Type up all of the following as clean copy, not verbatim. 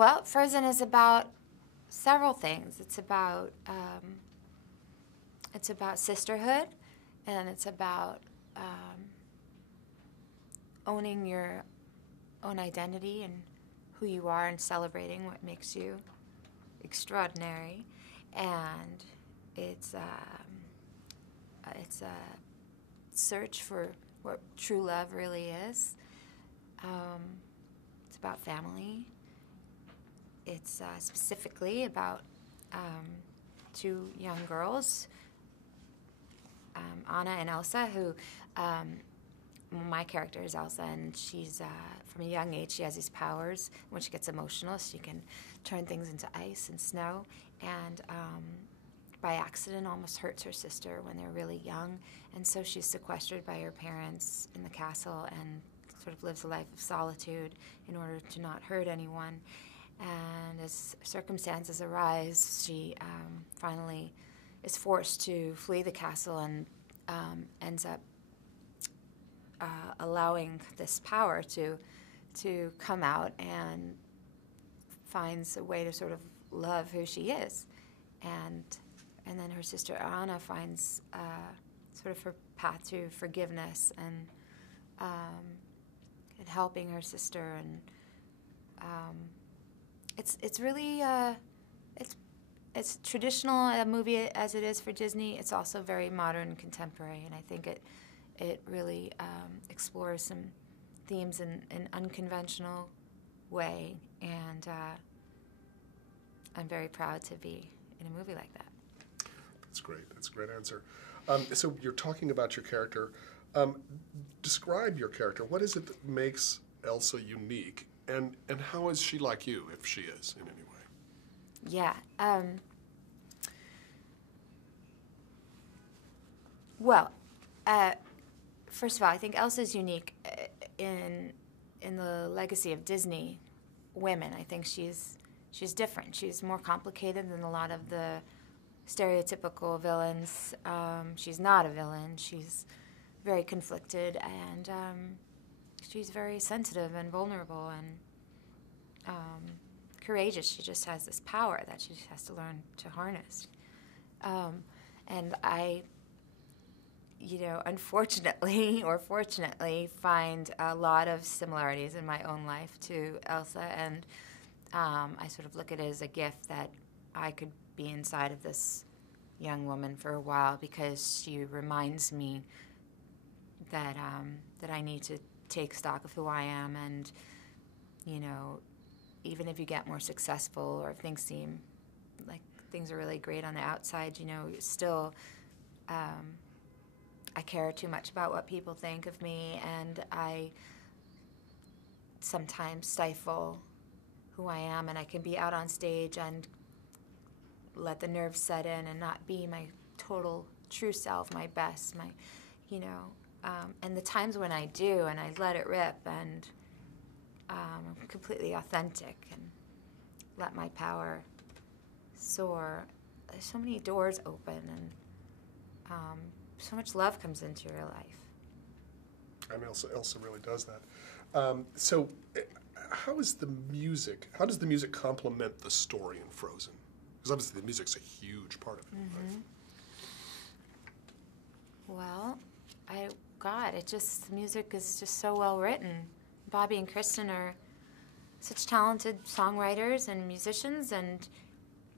Well, Frozen is about several things. It's about sisterhood, and it's about owning your own identity and who you are and celebrating what makes you extraordinary. And it's a search for what true love really is. It's about family. It's specifically about two young girls, Anna and Elsa, who my character is Elsa, and she's from a young age she has these powers. When she gets emotional, she can turn things into ice and snow, and by accident almost hurts her sister when they're really young, and so she's sequestered by her parents in the castle and sort of lives a life of solitude in order to not hurt anyone. And as circumstances arise, she finally is forced to flee the castle and ends up allowing this power to come out, and finds a way to sort of love who she is. And then her sister Anna finds sort of her path to forgiveness and helping her sister. And it's really it's traditional a movie as it is for Disney. It's also very modern and contemporary, and I think it really explores some themes in an unconventional way, and I'm very proud to be in a movie like that. That's great. That's a great answer. So you're talking about your character. Describe your character. What is it that makes Elsa unique, and how is she like you, if she is in any way? Yeah. Well, first of all, I think Elsa's unique in the legacy of Disney women. I think she's different. She's more complicated than a lot of the stereotypical villains. She's not a villain. She's very conflicted, and she's very sensitive and vulnerable and courageous. She just has this power that she has to learn to harness. And I, unfortunately or fortunately, find a lot of similarities in my own life to Elsa, and I sort of look at it as a gift that I could be inside of this young woman for a while, because she reminds me that I need to take stock of who I am, and even if you get more successful or if things seem like things are really great on the outside, still I care too much about what people think of me, and I sometimes stifle who I am, and I can be out on stage and let the nerves set in and not be my total true self, my best, and the times when I do and I let it rip and I'm completely authentic and let my power soar, there's so many doors open, and so much love comes into your life. And Elsa really does that. So how does the music complement the story in Frozen? Because obviously the music's a huge part of it. Mm-hmm. Right? Well, the music is just so well written. Bobby and Kristen are such talented songwriters and musicians, and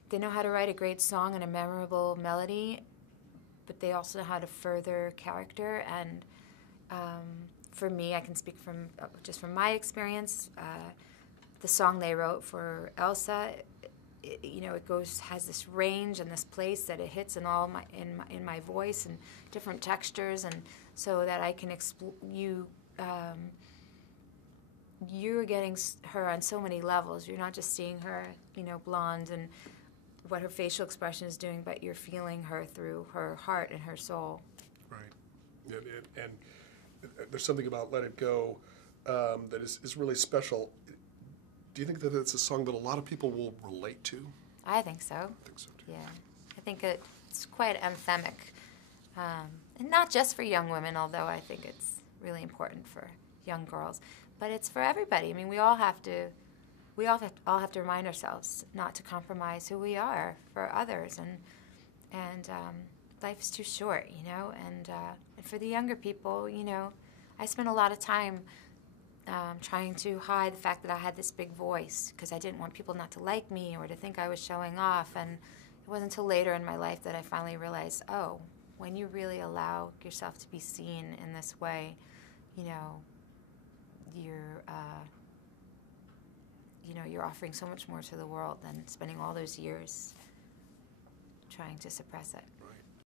they know how to write a great song and a memorable melody, but they also know how to further character. And for me, I can speak from my experience. The song they wrote for Elsa, it has this range and this place that it hits in my voice and different textures, and so that I can you're getting her on so many levels. You're not just seeing her, blonde and what her facial expression is doing, but you're feeling her through her heart and her soul. Right. And there's something about Let It Go that is really special. Do you think that it's a song that a lot of people will relate to? I think so. I think so, too. Yeah. I think it's quite anthemic. And not just for young women, although I think it's really important for young girls. But it's for everybody. I mean, we all have to we all have to remind ourselves not to compromise who we are for others, and life is too short, you know. And for the younger people, you know, I spent a lot of time trying to hide the fact that I had this big voice because I didn't want people not to like me or to think I was showing off. And it wasn't until later in my life that I finally realized, oh, when you really allow yourself to be seen in this way, you know, you're offering so much more to the world than spending all those years trying to suppress it.